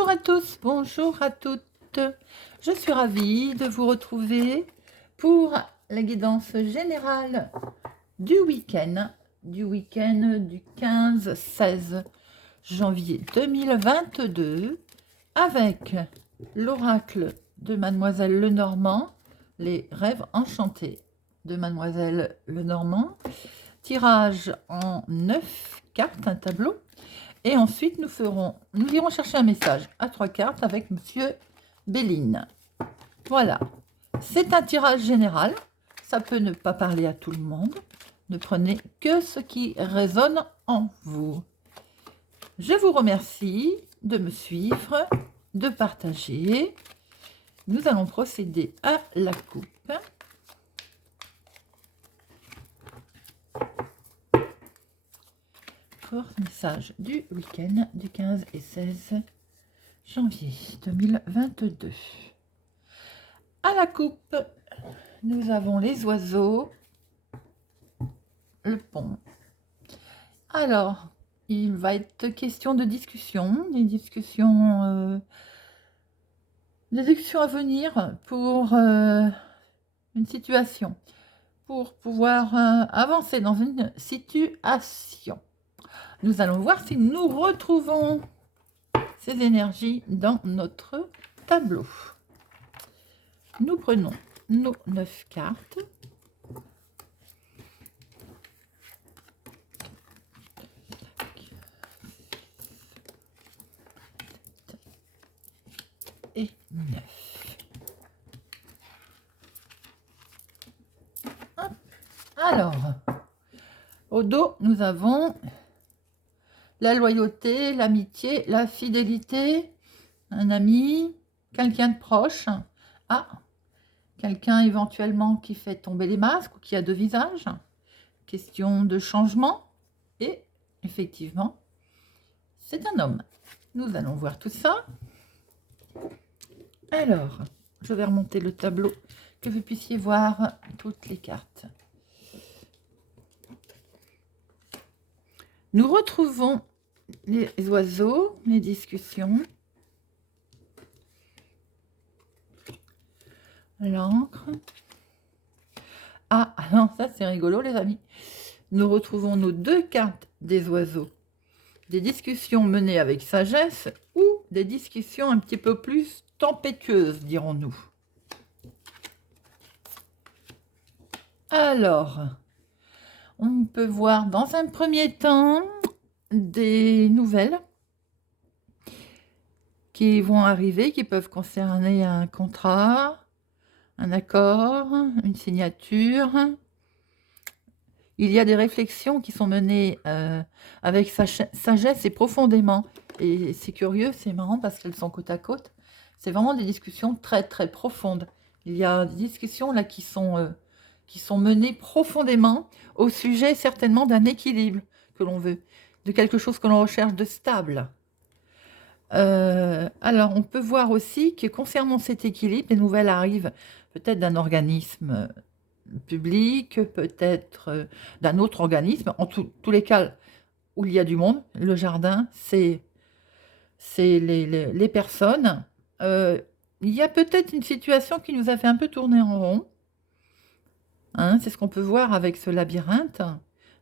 Bonjour à tous, bonjour à toutes. Je suis ravie de vous retrouver pour la guidance générale du week-end du 15-16 janvier 2022 avec l'oracle de Mademoiselle Lenormand, les rêves enchantés de Mademoiselle Lenormand, tirage en 9 cartes, un tableau. Et ensuite, nous irons chercher un message à 3 cartes avec Monsieur Béline. Voilà. C'est un tirage général. Ça peut ne pas parler à tout le monde. Ne prenez que ce qui résonne en vous. Je vous remercie de me suivre, de partager. Nous allons procéder à la coupe. Message du week-end du 15 et 16 janvier 2022. À la coupe, nous avons les oiseaux, le pont. Alors, il va être question de discussion, des discussions à venir pour une situation, pour pouvoir avancer dans une situation. Nous allons voir si nous retrouvons ces énergies dans notre tableau. Nous prenons nos 9 cartes. Et 9. Hop. Alors, au dos, nous avons la loyauté, l'amitié, la fidélité, un ami, quelqu'un de proche. Ah, quelqu'un éventuellement qui fait tomber les masques ou qui a deux visages. Question de changement. Et effectivement, c'est un homme. Nous allons voir tout ça. Alors, je vais remonter le tableau, que vous puissiez voir toutes les cartes. Nous retrouvons les oiseaux, les discussions, l'encre. Ah non, ça c'est rigolo les amis. Nous retrouvons nos 2 cartes des oiseaux. Des discussions menées avec sagesse ou des discussions un petit peu plus tempétueuses, dirons-nous. Alors, on peut voir dans un premier temps des nouvelles qui vont arriver, qui peuvent concerner un contrat, un accord, une signature. Il y a des réflexions qui sont menées avec sagesse et profondément. Et c'est curieux, c'est marrant parce qu'elles sont côte à côte. C'est vraiment des discussions très très profondes. Il y a des discussions là qui sont menées profondément au sujet certainement d'un équilibre que l'on veut, de quelque chose que l'on recherche de stable. Alors, on peut voir aussi que concernant cet équilibre, les nouvelles arrivent peut-être d'un organisme public, peut-être d'un autre organisme. En tous les cas, où il y a du monde, le jardin, c'est les personnes. Il y a peut-être une situation qui nous a fait un peu tourner en rond. Hein, c'est ce qu'on peut voir avec ce labyrinthe.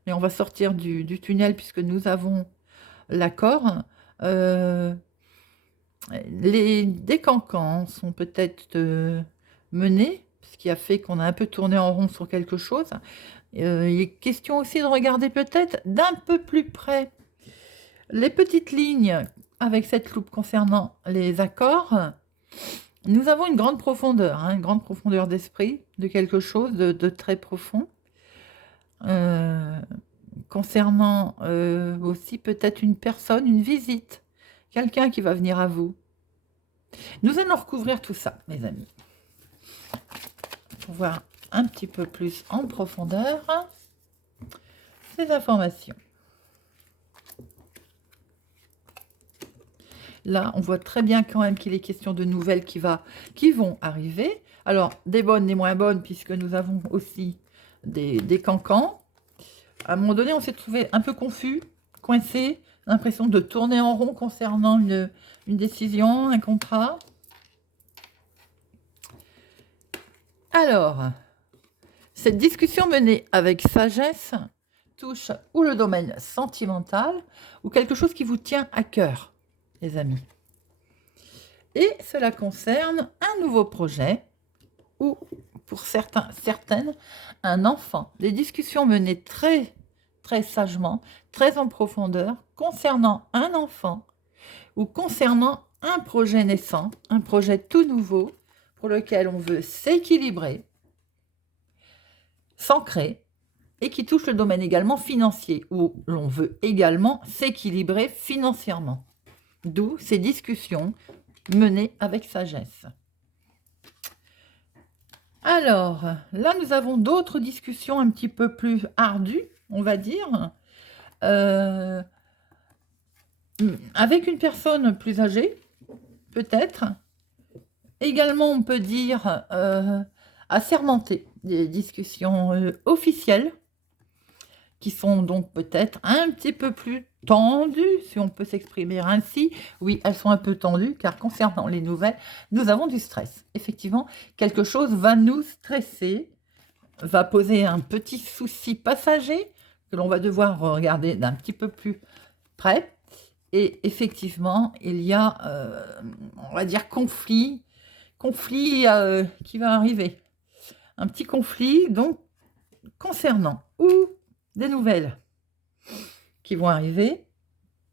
Mais on va sortir du tunnel puisque nous avons l'accord. Les décancans sont peut-être menés, ce qui a fait qu'on a un peu tourné en rond sur quelque chose. Il est question aussi de regarder peut-être d'un peu plus près les petites lignes avec cette loupe concernant les accords. Nous avons une grande profondeur, une grande profondeur d'esprit, de quelque chose de très profond. Concernant aussi peut-être une personne, une visite, quelqu'un qui va venir à vous. Nous allons recouvrir tout ça, mes amis, pour voir un petit peu plus en profondeur ces informations. Là, on voit très bien quand même qu'il est question de nouvelles qui vont arriver. Alors, des bonnes, des moins bonnes, puisque nous avons aussi des cancans. À un moment donné, on s'est trouvé un peu confus, coincé, l'impression de tourner en rond concernant une décision, un contrat. Alors, cette discussion menée avec sagesse touche ou le domaine sentimental ou quelque chose qui vous tient à cœur, les amis. Et cela concerne un nouveau projet ou, pour certaines, un enfant. Des discussions menées très, très sagement, très en profondeur, concernant un enfant ou concernant un projet naissant, un projet tout nouveau pour lequel on veut s'équilibrer, s'ancrer, et qui touche le domaine également financier, où l'on veut également s'équilibrer financièrement. D'où ces discussions menées avec sagesse. Alors, là, nous avons d'autres discussions un petit peu plus ardues, on va dire, avec une personne plus âgée, peut-être. Également, on peut dire assermentée, des discussions officielles, qui sont donc peut-être un petit peu plus tendues, si on peut s'exprimer ainsi. Oui, elles sont un peu tendues, car concernant les nouvelles, nous avons du stress. Effectivement, quelque chose va nous stresser, va poser un petit souci passager, que l'on va devoir regarder d'un petit peu plus près. Et effectivement, il y a, on va dire, conflit qui va arriver. Un petit conflit, donc, concernant ou des nouvelles qui vont arriver,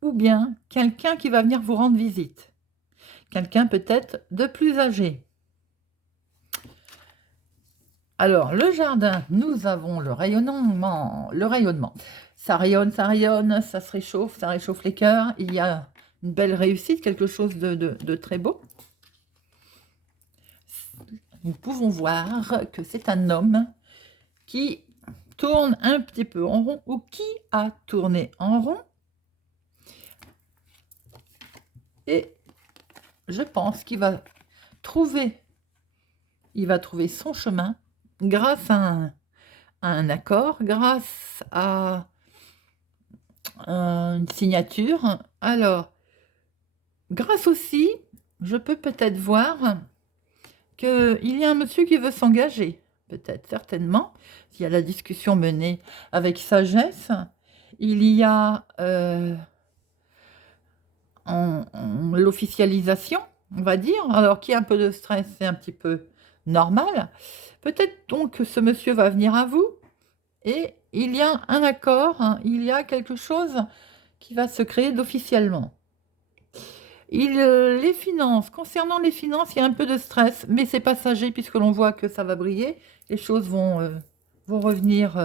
ou bien quelqu'un qui va venir vous rendre visite. Quelqu'un peut-être de plus âgé. Alors, le jardin, nous avons le rayonnement. Ça rayonne, ça se réchauffe, ça réchauffe les cœurs. Il y a une belle réussite, quelque chose de très beau. Nous pouvons voir que c'est un homme qui tourne un petit peu en rond ou qui a tourné en rond. Et je pense qu'il va trouver son chemin grâce à un accord, grâce à une signature. Alors, grâce aussi, je peux peut-être voir qu'il y a un monsieur qui veut s'engager. Peut-être, certainement, s'il y a la discussion menée avec sagesse, il y a l'officialisation, on va dire, alors qu'il y a un peu de stress, c'est un petit peu normal. Peut-être donc que ce monsieur va venir à vous et il y a un accord, hein, il y a quelque chose qui va se créer d'officiellement. Les finances, concernant les finances, il y a un peu de stress, mais c'est passager puisque l'on voit que ça va briller. Les choses vont revenir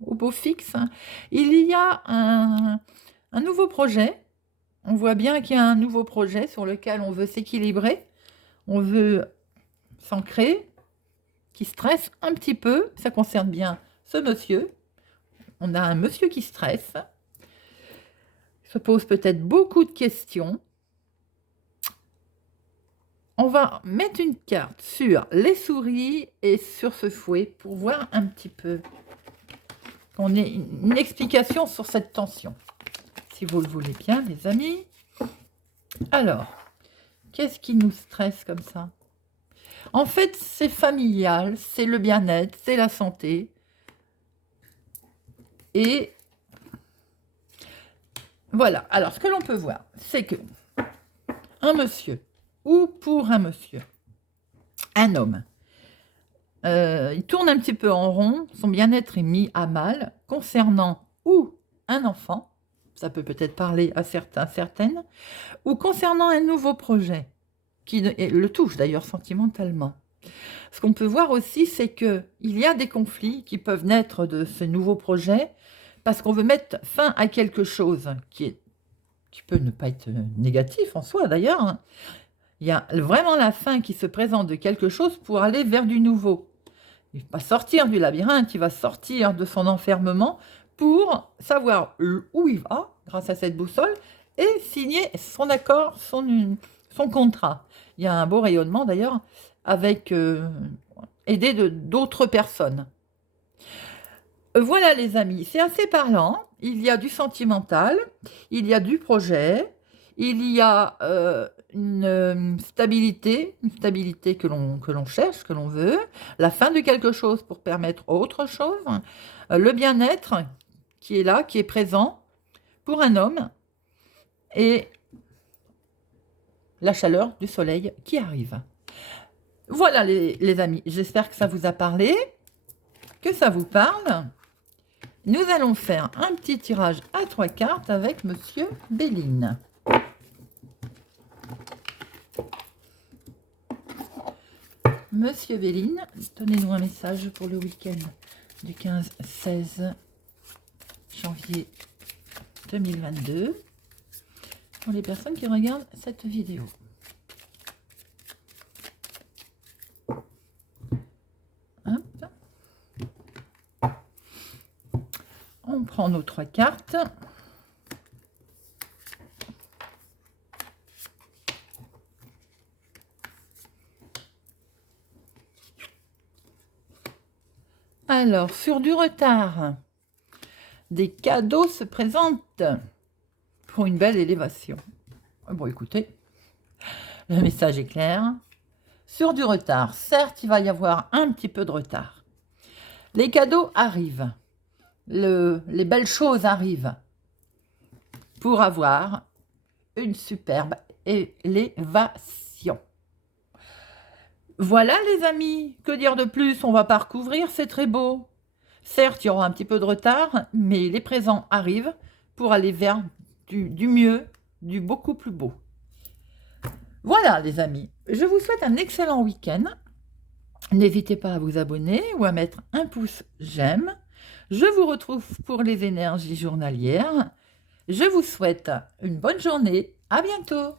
au beau fixe. Il y a un nouveau projet. On voit bien qu'il y a un nouveau projet sur lequel on veut s'équilibrer. On veut s'ancrer, qui stresse un petit peu. Ça concerne bien ce monsieur. On a un monsieur qui stresse. Il se pose peut-être beaucoup de questions. On va mettre une carte sur les souris et sur ce fouet pour voir un petit peu qu'on ait une explication sur cette tension. Si vous le voulez bien, les amis. Alors, qu'est-ce qui nous stresse comme ça? En fait, c'est familial, c'est le bien-être, c'est la santé. Et voilà. Alors, ce que l'on peut voir, c'est que un monsieur, ou pour un monsieur, un homme, il tourne un petit peu en rond, son bien-être est mis à mal concernant ou un enfant, ça peut peut-être parler à certaines, ou concernant un nouveau projet, qui le touche d'ailleurs sentimentalement. Ce qu'on peut voir aussi, c'est qu'il y a des conflits qui peuvent naître de ce nouveau projet, parce qu'on veut mettre fin à quelque chose qui peut ne pas être négatif en soi d'ailleurs, hein. Il y a vraiment la fin qui se présente de quelque chose pour aller vers du nouveau. Il va sortir du labyrinthe, il va sortir de son enfermement pour savoir où il va, grâce à cette boussole, et signer son accord, son contrat. Il y a un beau rayonnement d'ailleurs, avec aidé d'autres personnes. Voilà les amis, c'est assez parlant. il y a du sentimental, il y a du projet, il y a une stabilité que l'on cherche, que l'on veut, la fin de quelque chose pour permettre autre chose, le bien-être qui est là, qui est présent pour un homme, et la chaleur du soleil qui arrive. Voilà les amis, j'espère que ça vous a parlé, que ça vous parle. Nous allons faire un petit tirage à 3 cartes avec Monsieur Béline. Monsieur Béline, donnez-nous un message pour le week-end du 15-16 janvier 2022 pour les personnes qui regardent cette vidéo. Hop. On prend nos 3 cartes. Alors, sur du retard, des cadeaux se présentent pour une belle élévation. Bon, écoutez, le message est clair. Sur du retard, certes, il va y avoir un petit peu de retard. Les cadeaux arrivent. Les belles choses arrivent pour avoir une superbe élévation. Voilà les amis, que dire de plus? On va pas recouvrir, c'est très beau. Certes, il y aura un petit peu de retard, mais les présents arrivent pour aller vers du mieux, du beaucoup plus beau. Voilà les amis, je vous souhaite un excellent week-end. N'hésitez pas à vous abonner ou à mettre un pouce j'aime. Je vous retrouve pour les énergies journalières. Je vous souhaite une bonne journée. À bientôt.